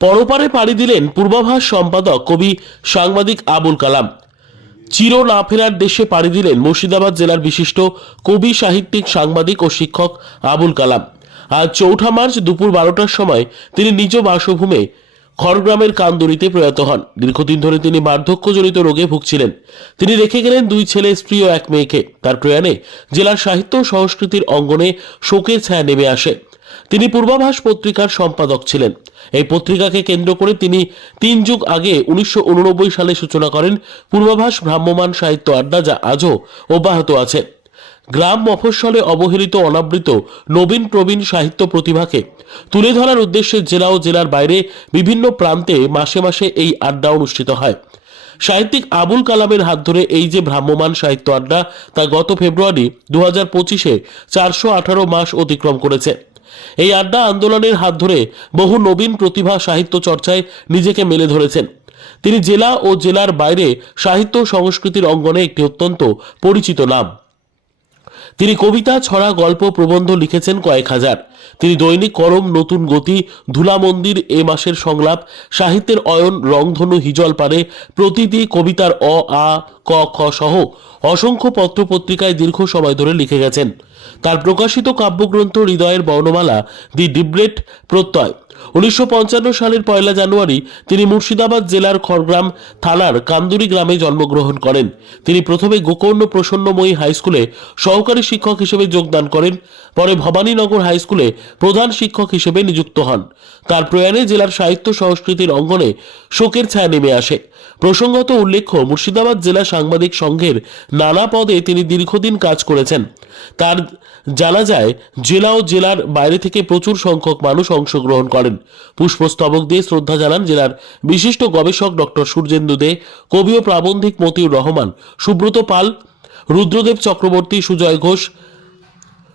পরপারে পাড়ি দিলেন পূর্বাভাস সম্পাদক কবি সাংবাদিক আবুল কালাম। চির না ফেরার দেশে পাড়ি দিলেন মুর্শিদাবাদ জেলার বিশিষ্ট কবি, সাহিত্যিক, সাংবাদিক ও শিক্ষক আবুল কালাম। আজ চৌঠা মার্চ দুপুর বারোটার সময় তিনি নিজ বাসভূমে খড়গ্রামের কান্দুরিতে প্রয়াত হন। দীর্ঘদিন ধরে তিনি বার্ধক্যজনিত রোগে ভুগছিলেন। তিনি রেখে গেলেন দুই ছেলে, স্ত্রী ও এক মেয়েকে। তার প্রয়াণে জেলার সাহিত্য ও সংস্কৃতির অঙ্গনে শোকের ছায়া নেমে আসে। তিনি পূর্বাভাস পত্রিকার সম্পাদক ছিলেন। এই পত্রিকাকে কেন্দ্র করে তিনি তিন যুগ আগে উনিশশো সালে সূচনা করেন পূর্বাভাস ভ্রাম্যমাণ সাহিত্য আড্ডা, যা আজও অব্যাহত আছে। গ্রাম মফস্বলে অবহেলিত অনাবৃত নবীন প্রবীণ সাহিত্য প্রতিভাকে তুলে ধরার উদ্দেশ্যে জেলা ও জেলার বাইরে বিভিন্ন প্রান্তে মাসে মাসে এই আড্ডা অনুষ্ঠিত হয়। সাহিত্যিক আবুল কালামের হাত ধরে এই যে ভ্রাম্যমান সাহিত্য আড্ডা, তা গত ফেব্রুয়ারি দু হাজার পঁচিশে চারশো আঠারো মাস অতিক্রম করেছে। এই আড্ডা আন্দোলনের হাত ধরে বহু নবীন প্রতিভা সাহিত্য চর্চায় নিজেকে মেলে ধরেছেন। তিনি জেলা ও জেলার বাইরে সাহিত্য সংস্কৃতির অঙ্গনে একটি অত্যন্ত পরিচিত নাম। তিনি কবিতা, ছড়া, গল্প, প্রবন্ধ লিখেছেন কয়েক হাজার। তিনি দৈনিক করম, নতুন গতি, ধুলা মন্দির, এ মাসের সংলাপ, সাহিত্যের অয়ন, রংধনু, হিজল পারে, প্রতিটি কবিতার অ, আ, ক, খ সহ অসংখ্য পত্র পত্রিকায় দীর্ঘ সময় ধরে লিখে গেছেন। তার প্রকাশিত কাব্যগ্রন্থ হৃদয়ের বর্ণমালা, দি ডিব্রেট প্রত্যয়। উনিশশো পঞ্চান্ন সালের পয়লা জানুয়ারি তিনি মুর্শিদাবাদ জেলার খড়গ্রাম থানার কান্দুরি গ্রামে জন্মগ্রহণ করেন। তিনি প্রথমে গোকর্ণ প্রসন্নময়ী হাই স্কুলে সহকারী শিক্ষক হিসেবে যোগদান করেন, পরে ভবানীনগর হাই স্কুলে প্রধান শিক্ষক হিসেবে নিযুক্ত হন। তার প্রয়াণে জেলার সাহিত্য সংস্কৃতির অঙ্গনে শোকের ছায়া নেমে আসে। প্রসঙ্গত উল্লেখ্য, মুর্শিদাবাদ জেলা সাংবাদিক সংঘের নানা পদে তিনি দীর্ঘদিন কাজ করেছেন। তার জানা যায়, জেলা ও জেলার বাইরে থেকে প্রচুর সংখ্যক মানুষ অংশগ্রহণ করেন। পুষ্পস্তবক দিয়ে শ্রদ্ধা জানান জেলার বিশিষ্ট গবেষক ডক্টর সূর্যেন্দু দে, কবি ও প্রাবন্ধিক মতিউর রহমান, সুব্রত পাল, রুদ্রদেব চক্রবর্তী সুজয় ঘোষ,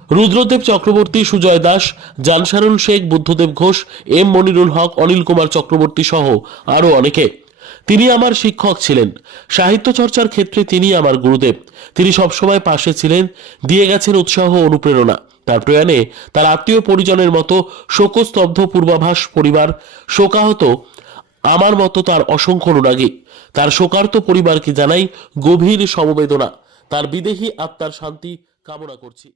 রুদ্রদেব চক্রবর্তী সুজয় দাস জানসারুল শেখ, বুদ্ধদেব ঘোষ, এম মনিরুল হক, অনিল কুমার চক্রবর্তী সহ আরও অনেকে। তিনি আমার শিক্ষক ছিলেন। সাহিত্য চর্চার ক্ষেত্রে তিনি আমার গুরুদেব। তিনি সবসময় পাশে ছিলেন, দিয়ে গেছেন উৎসাহ অনুপ্রেরণা। তার প্রয়াণে তার আত্মীয় পরিজনের মতো শোকস্তব্ধ পূর্বাভাস পরিবার শোকাহত আমার মতো তার অসংখ্য অনুরাগী। তার শোকার্ত পরিবারকে জানাই গভীর সমবেদনা। তার বিদেহী আত্মার শান্তি কামনা করছি।